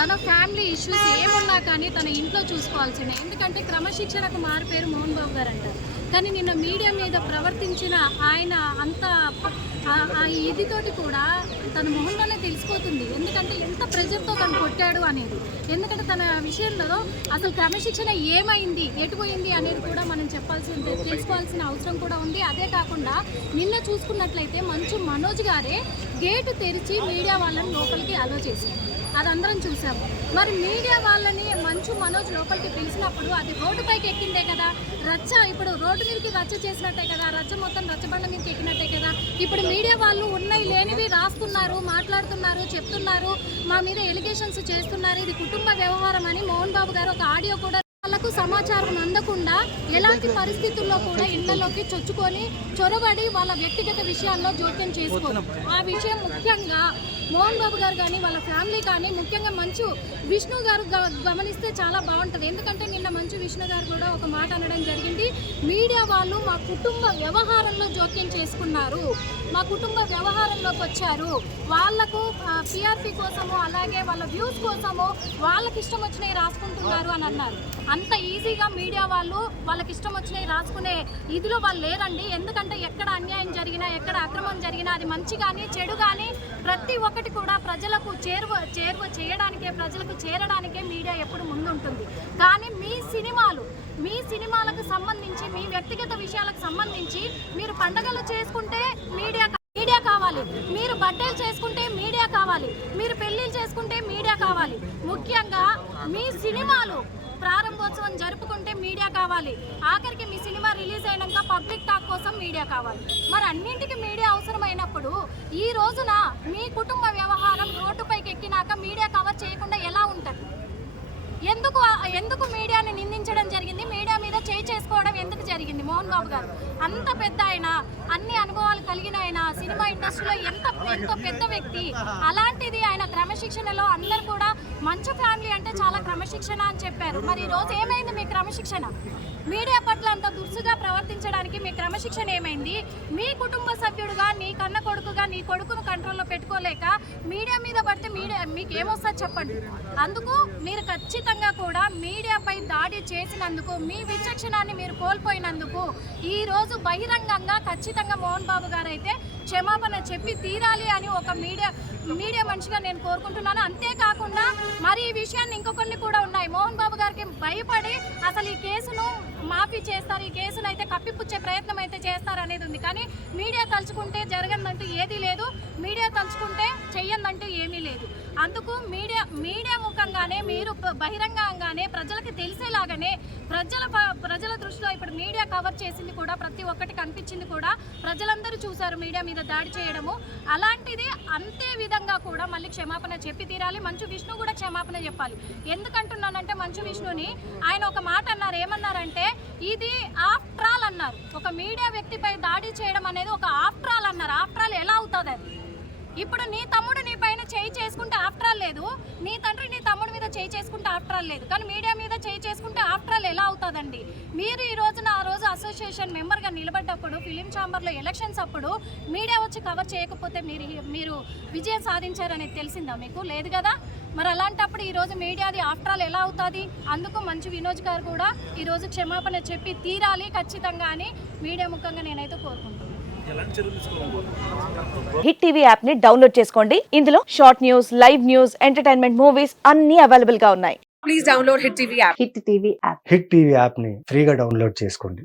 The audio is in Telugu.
తన ఫ్యామిలీ ఇష్యూస్ ఏమున్నా కానీ తన ఇంట్లో చూసుకోవాల్సిందే. ఎందుకంటే క్రమశిక్షణకు మారిపేరు మోహన్ బాబు గారు అంటారు. కానీ నిన్న మీడియా మీద ప్రవర్తించిన ఆయన అంత ఇదితోటి కూడా తన మొహంలోనే తెలిసిపోతుంది. ఎందుకంటే ఎంత ప్రెజర్తో తను కొట్టాడు అనేది. ఎందుకంటే తన విషయంలో అసలు క్రమశిక్షణ ఏమైంది, ఎటుపోయింది అనేది కూడా మనం తెలుసుకోవాల్సిన అవసరం కూడా ఉంది. అదే కాకుండా నిన్న చూసుకున్నట్లయితే మంచు మనోజ్ గారే గేటు తెరిచి మీడియా వాళ్ళని లోపలికి అలో చేశారు. అది అందరం చూసాము. మరి మీడియా వాళ్ళని మంచు మనోజ్ లోపలికి పిలిచినప్పుడు అది రోడ్డుపైకి ఎక్కిందే కదా, రచ్చ ఇప్పుడు రోడ్డు మీదకి రచ్చ చేసినట్టే కదా, రచ్చ మొత్తం రచ్చబండ మీదకి ఎక్కినట్టే కదా. ఇప్పుడు మీడియా వాళ్ళు ఉన్నాయి లేనివి రాస్తున్నారు, మాట్లాడుతున్నారు, చెప్తున్నారు, మా మీద ఎలిగేషన్స్ చేస్తున్నారు. ఇది కుటుంబ వ్యవహారం అని మోహన్ బాబు గారు ఒక ఆడియో కూడా వాళ్ళకు సమాచారం అందకుండా ఎలాంటి పరిస్థితుల్లో కూడా ఇళ్లలోకి చొచ్చుకొని చొరబడి వాళ్ళ వ్యక్తిగత విషయాల్లో జోక్యం చేసుకోరు. ఆ విషయం ముఖ్యంగా మోహన్ బాబు గారు కానీ వాళ్ళ ఫ్యామిలీ కానీ ముఖ్యంగా మంచు విష్ణు గారు గమనిస్తే చాలా బాగుంటుంది. ఎందుకంటే నిన్న మంచు విష్ణు గారు కూడా ఒక మాట అనడం జరిగింది, మీడియా వాళ్ళు మా కుటుంబ వ్యవహారంలో జోక్యం చేసుకున్నారు, మా కుటుంబ వ్యవహారంలోకి వచ్చారు, వాళ్లకు పిఆర్పి కోసము అలాగే వాళ్ళ వ్యూస్ కోసము వాళ్ళకి ఇష్టం వచ్చినవి రాసుకుంటున్నారు అని అన్నారు. అంత ఈజీగా మీడియా వాళ్ళు వాళ్ళకి ఇష్టం వచ్చినవి రాసుకునే ఇదిలో వాళ్ళు లేరండి. ఎందుకంటే ఎక్కడ అన్యాయం జరిగినా, ఎక్కడ అక్రమం జరిగినా, అది మంచి కానీ చెడు కానీ ప్రతి ఒక్కటి కూడా ప్రజలకు చేరువ చేయడానికే, ప్రజలకు చేరడానికే మీడియా ఎప్పుడు ముందుంటుంది. కానీ మీ సినిమాలకు సంబంధించి, మీ వ్యక్తిగత విషయాలకు సంబంధించి మీరు పండగలు చేసుకుంటే మీడియా కావాలి, మీరు బర్త్డేలు చేసుకుంటే మీడియా కావాలి, మీరు పెళ్లిళ్ళు చేసుకుంటే మీడియా కావాలి, ముఖ్యంగా మీ సినిమాలు ప్రారంభోత్సవం జరుపుకుంటే మీడియా కావాలి, ఆఖరికి మీ సినిమా రిలీజ్ అయినాక పబ్లిక్ టాక్ కోసం మీడియా కావాలి. మరి అన్నింటికి మీడియా అవసరమైనప్పుడు ఈ రోజున మీ కుటుంబ వ్యవహారం రోడ్డుపైకి ఎక్కినాక మీడియా కవర్ చేయకుండా ఎలా ఉంటుంది? ఎందుకు మీడియాని నిందించడం జరిగింది? మీడియా మీద చేసుకోవడం ఎందుకు జరిగింది? మోహన్ బాబు గారు అంత పెద్ద ఆయన, అన్ని అనుభవాలు కలిగిన ఆయన, సినిమా ఇండస్ట్రీలో ఎంతో పెద్ద వ్యక్తి. అలాంటిది ఆయన క్రమశిక్షణలో అందరు కూడా మంచు ఫ్యామిలీ అంటే చాలా క్రమశిక్షణ అని చెప్పారు. మరి ఈ రోజు ఏమైంది మీ క్రమశిక్షణ? మీడియా పట్ల అంత దురుసుగా ప్రవర్తించడానికి మీ క్రమశిక్షణ ఏమైంది? మీ కుటుంబ సభ్యుడుగా, నీ కన్న కొడుకుగా నీ కొడుకును కంట్రోల్లో పెట్టుకోలేక మీడియా మీద పడితే మీకు ఏమొస్తుంది చెప్పండి. అందుకు మీరు ఖచ్చితంగా కూడా మీడియాపై దాడి చేసినందుకు, మీ విచక్షణాన్ని మీరు కోల్పోయినందుకు ఈ రోజు బహిరంగంగా ఖచ్చితంగా మోహన్ బాబు గారు అయితే క్షమాపణ చెప్పి తీరాలి అని ఒక మీడియా మనిషిగా నేను కోరుకుంటున్నాను. అంతేకాకుండా మరి ఈ విషయాన్ని ఇంకొన్ని కూడా ఉన్నాయి. మోహన్ బాబు గారికి భయపడి అసలు ఈ కేసును మాఫీ చేస్తారు, ఈ కేసును అయితే కప్పిపుచ్చే ప్రయత్నం అయితే చేస్తారు అనేది ఉంది. కానీ మీడియా తలుచుకుంటే జరగదంటూ ఏదీ లేదు, మీడియా తలుచుకుంటే చెయ్యందంటూ ఏమీ లేదు. అందుకు మీడియా ముఖంగానే మీరు బహిరంగంగానే ప్రజలకి తెలిసేలాగానే ప్రజల దృష్టిలో ఇప్పుడు మీడియా కవర్ చేసింది కూడా ప్రతి ఒక్కటి కనిపించింది కూడా, ప్రజలందరూ చూశారు మీడియా మీద దాడి చేయడము. అలాంటిది అంతే విధంగా కూడా మళ్ళీ క్షమాపణ చెప్పి తీరాలి. మంచు విష్ణు కూడా క్షమాపణ చెప్పాలి. ఎందుకంటున్నానంటే మంచు విష్ణుని ఆయన ఒక మాట అన్నారు, ఏమన్నారంటే ఇది ఆఫ్టర్ ఆల్ అన్నారు. ఒక మీడియా వ్యక్తిపై దాడి చేయడం అనేది ఒక ఆఫ్టర్ ఆల్ అన్నారు. ఆఫ్టర్ ఆల్ ఎలా అవుతుంది అది? ఇప్పుడు నీ తమ్ముడు నీ పైన చేయి చేసుకుంటే ఆఫ్టర్ ఆల్ లేదు, నీ తండ్రి నీ తమ్ముడి మీద చేయి చేసుకుంటే ఆఫ్టర్ ఆల్ లేదు, కానీ మీడియా మీద చేయి చేసుకుంటే ఆఫ్టర్ ఆల్ ఎలా అవుతుందండి? మీరు ఈ రోజున ఆ రోజు అసోసియేషన్ మెంబర్గా నిలబడ్డప్పుడు, ఫిలిం ఛాంబర్లో ఎలక్షన్స్ అప్పుడు మీడియా వచ్చి కవర్ చేయకపోతే మీరు విజయం సాధించారనేది తెలిసిందా మీకు? లేదు కదా. మరి అలాంటప్పుడు ఈరోజు మీడియాది ఆఫ్టర్ ఆల్ ఎలా అవుతుంది? అందుకు మంచు వినోద్ గారు కూడా ఈరోజు క్షమాపణ చెప్పి తీరాలి ఖచ్చితంగా అని మీడియా ముఖంగా నేనైతే కోరుకుంటున్నాను. హిట్ టీవీ యాప్ ని డౌన్లోడ్ చేసుకోండి. ఇందులో short news, live news, entertainment movies అన్ని అవైలబుల్ గా ఉన్నాయి. Please download hit TV app. Hit TV app hit TV app ని ఫ్రీగా డౌన్లోడ్ చేసుకోండి.